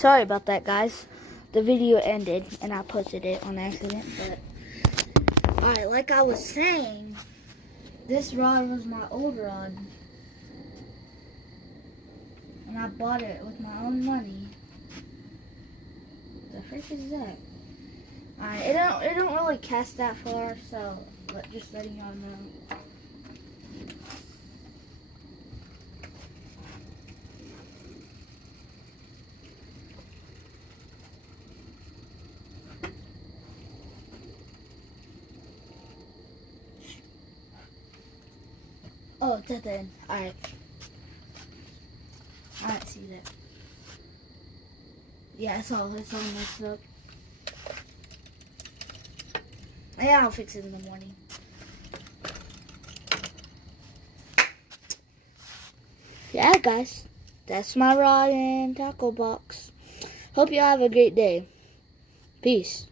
sorry about that, guys. The video ended and I posted it on accident. But alright, like I was saying, this rod was my old rod. And I bought it with my own money. The frick is that? Alright, it don't really cast that far, so just letting y'all know. Oh, it's at the end. Alright. I didn't see that. Yeah, it's all messed up. Yeah, I'll fix it in the morning. Yeah, guys. That's my rod and tackle box. Hope you all have a great day. Peace.